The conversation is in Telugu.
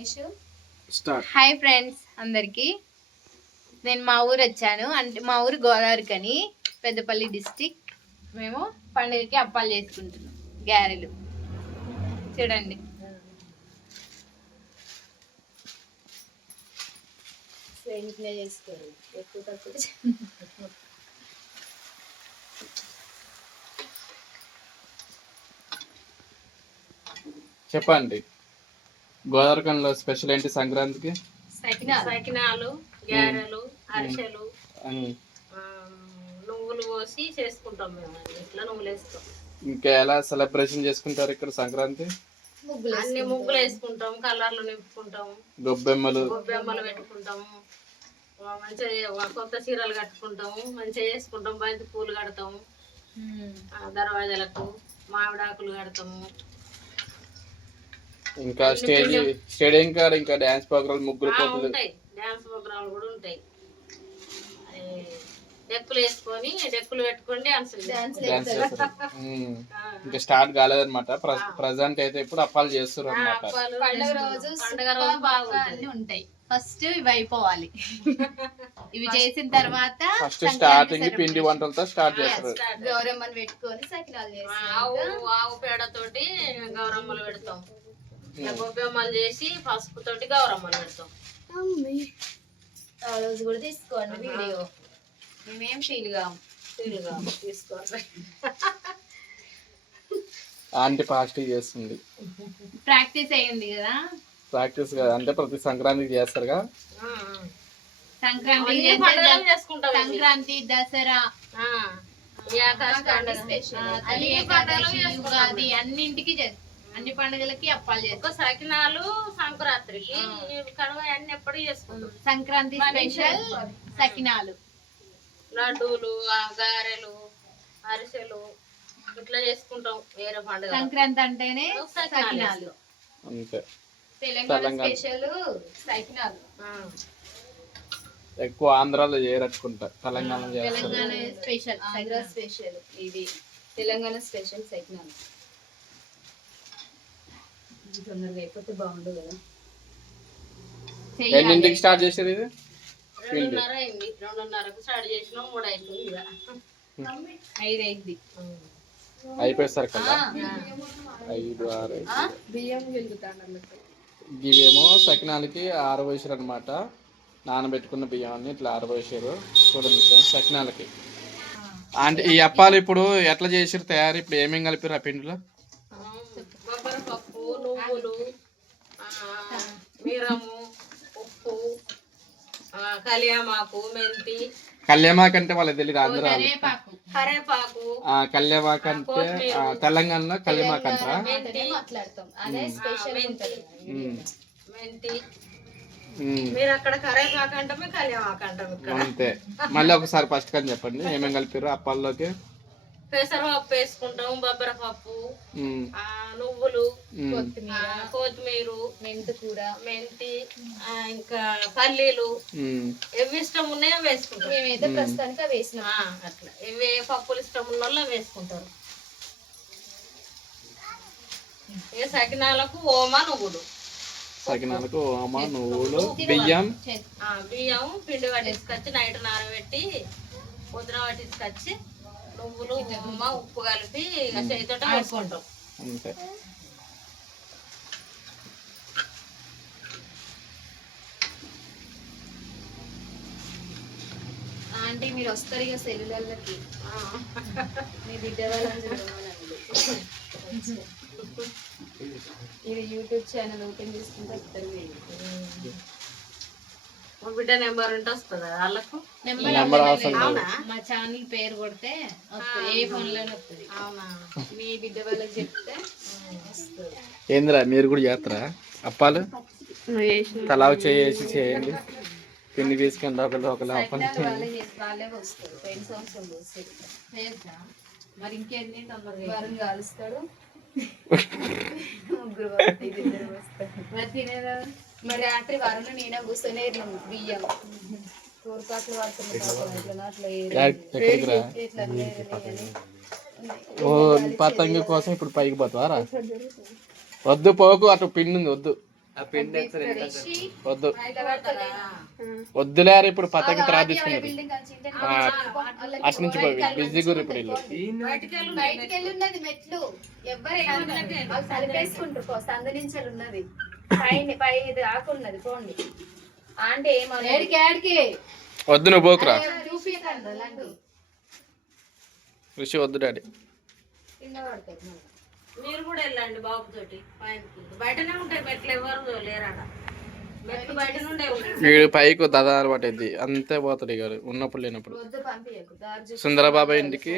ఐషు స్టార్ట్. హాయ్ ఫ్రెండ్స్ అందరికి. నేను మా ఊరు వచ్చాను. అంటే మా ఊరు గోదావరి కని పెద్దపల్లి డిస్టిక్ మేము పండుగకి అప్పాలు చేసుకుంటున్నాం. గారెలు. చూడండి. ఇంట్లో చేసుకోరు ఎక్కువ తక్కువ చెప్పండి. గోదావరికంలో స్పెషల్ ఏంటి సంక్రాంతికి? సకినాలు. సకినాలు గారెలు అరిసెలు. నువ్వులు పోసి చేసుకుంటాం మేము. ఇట్లా నువ్వులు వేస్తాం ఇంకా ఎలా సెలబ్రేషన్ చేసుకుంటారు ఇక్కడ సంక్రాంతి? ముగ్గులు అన్ని ముగ్గులు వేసుకుంటాం కలర్లు నింపుకుంటాం. గొబ్బెమ్మలు గొబ్బెమ్మలు పెట్టుకుంటాము మంచిగా కొత్త చీరలు కట్టుకుంటాము మంచిగా చేసుకుంటాం. బంతి పూలు కడతాము ఆ, దర్వాజాలకు మామిడాకులు కడతాము. ఇంకా స్టేజ్ స్టేడియం కాడ ఇంకా డాన్స్ ప్రోగ్రామ్ ముగ్గురు ఉంటాయి. డ్యాన్స్ ప్రోగ్రాంలు కూడా ఉంటాయి. డెక్కులు వేసుకొని డెక్కులు పెట్టుకొని డాన్స్ డాన్స్ డాన్స్ ఇంకా స్టార్ట్ కాలేదన్నమాట. ప్రజెంట్ అయితే ఇప్పుడు అప్పాలు చేస్తారు అనమాట పండుగ రోజు పండుగ రోజు బాగుంటుంది అన్ని ఉంటాయి. ఫస్ట్ ఇవి అయిపోవాలి. ఇవి చేసిన తర్వాత ఫస్ట్ స్టార్టింగ్ పిండి. వంటలతో స్టార్ట్ చేస్తారు. గౌరమ్మని పెట్టుకొని సకినాలు ఆవు చేస్తాం ఆవు పేడతోటి గౌరమ్మలు పెడతాం. గొబ్బెమ్మలు చేసి పసుపు తోటి గౌరమ్మలు పెడతాం. ఆ రోజు కూడా తీసుకోండి వీడియో. మేమేం కాము తీరుగా తీసుకోవాలి ఆంటీ పాజిటివ్ చేస్తుంది. ప్రాక్టీస్ అయ్యింది కదా? ప్రాక్టీస్ కదా. అంటే ప్రతి సంక్రాంతికి చేస్తారుగా? ఆ, సంక్రాంతి. సంక్రాంతి దసరా అన్నింటికి చేస్తాం. అన్ని పండుగలకి అప్పాలు చేస్తాం ఒక సకినాలు సంక్రాంతికి కడవ అన్ని ఎప్పుడు చేసుకుంటాం. సంక్రాంతి స్పెషల్ సకినాలు. లడ్డూలు గారెలు అరిసెలు ఇట్లా చేసుకుంటాం వేరే పండుగ సంక్రాంతి అంటేనే సకినాలు తెలంగాణ. స్పెషల్ సకినాలు. ఎక్కువ ఆంధ్రాలో చేయరట్టుకుంటా తెలంగాణ స్పెషల్ ఆంధ్ర స్పెషల్. ఇది తెలంగాణ స్పెషల్ సకినాలు. తొందరగా అయిపోతే బాగుండు కదా. ఎన్నింటికి స్టార్ట్ చేసేది ఇది? రెండున్నర అయింది. రెండున్నరకు స్టార్ట్ చేసినాం మూడు అవుతుంది ఇక ఐదు అయిపోయేస్తారు కదా ఐదు ఆరు. బియ్యం ఇవేమో సకినాలకి ఆరబోసారు అనమాట నానబెట్టుకున్న బియ్యాన్ని ఇట్లా ఆరబోసారు చూడండి సార్ సకినాలకి. అంటే ఈ అప్పాలు ఇప్పుడు ఎట్లా చేసారు? తయారు ఇప్పుడు ఏమేమి కలిపారు ఆ పిండిలో బొబ్బర పప్పు నువ్వులు ఆ, మీరము ఉప్పు ఆ, కలియామాకు మెంతి. కళ్యామాక్ అంటే వాళ్ళకి తెలియదు ఆంధ్ర. కరేపాకు. కళ్యామాక్ అంటే తెలంగాణలో కళ్యామాక్ అంటారా మెంతి. మీరు అక్కడ కరేపాకు అంటామే అంటాం ఇక్కడ. అంతే. మళ్ళీ ఒకసారి ఫస్ట్ కానీ చెప్పండి. ఏమేమి కలిపారు అప్పాల్లోకి? పెసరపప్పు వేసుకుంటాం బొబ్బర పప్పు ఆ, నువ్వులు కొత్తిమీర. మెంతు కూర. మెంతి ఆ, ఇంకా పల్లీలు. ఎవి ఇష్టం ఉన్నాయో వేసుకుంటాం. మేమైతే ప్రస్తుతానికి అవి వేసినాం. ఆ, అట్లా. ఇవి ఏ పప్పులు ఇష్టం ఉన్న వాళ్ళు అవి వేసుకుంటారు. ఏ సకినాలకు ఓమా నువ్వులు. సకినాలకు ఓమ నువ్వులు బియ్యం. ఆ, బియ్యం పిండి పట్టించుకొచ్చి నైట్ నానబెట్టి పొద్దున పట్టించుకొచ్చి ఓమ ఉప్పు కలిపి చేతితో వేసుకుంటాం అంతే. ఆంటీ మీరు వస్తారు ఇక సెల్లులకి. మీ బిడ్డ వాళ్ళని ఇది యూట్యూబ్ ఛానల్ ఓపెన్ చేసుకుంటే వస్తారు మీరు. మా బిడ్డ నెంబర్ ఉంటే వస్తుందా వాళ్ళకు? నెంబర్ అవునా? మా ఛానల్ పేరు కొడితే వస్తుంది. ఏ ఫోన్లోనే వస్తుంది. అవునా? మీ బిడ్డ వాళ్ళకి చెప్తే వస్తుంది. ఏందిరా మీరు కూడా చేస్తారా? అప్పాలు? తలా చేసి చేయండి. పిండి తీసుకొని ఒకళ్ళు వస్తారు. చేస్తా. మరి తొందరగా వారం కాలుస్తాడు. ముగ్గురు మరి తినేదా? మరి రాత్రి వారంలో నేనే కూర్చొని ఇట్లా బియ్యం. కూరపాట్లు పతంగి కోసం ఇప్పుడు పైకి పోతావారా వద్దు పోకు అటు పిండి ఉంది వద్దు. వద్దు? వద్దులేరు ఇప్పుడు పతకి తర్వాత వాళ్ళ తీసుకున్నారు అటు నుంచి బిజీ గురి ఇప్పుడు ఇల్లు. బయటికి వెళ్ళి ఉన్నది మెట్లు. సరిపేసుకుంటారు ఉన్నది. పైన పై ఇది ఆకున్నది పోండి. అంటే ఏమన్నా ఏడికి ఏడికి? వద్దు నువ్వు పోకురా. చూపించండి ఋషి వద్దు డాడీ. కింద పడతాయి మళ్ళీ. మీరు కూడా వెళ్ళండి బాబుతోటి బయటనే ఉంటాయి మెట్లు ఎవరు లేరాడ మెట్లు బయట నుండే వీడు పైకి దదారు పట్టేది అంతే పోతాడు ఇక ఉన్నప్పుడు లేనప్పుడు. సుందరబాబా ఇంటికి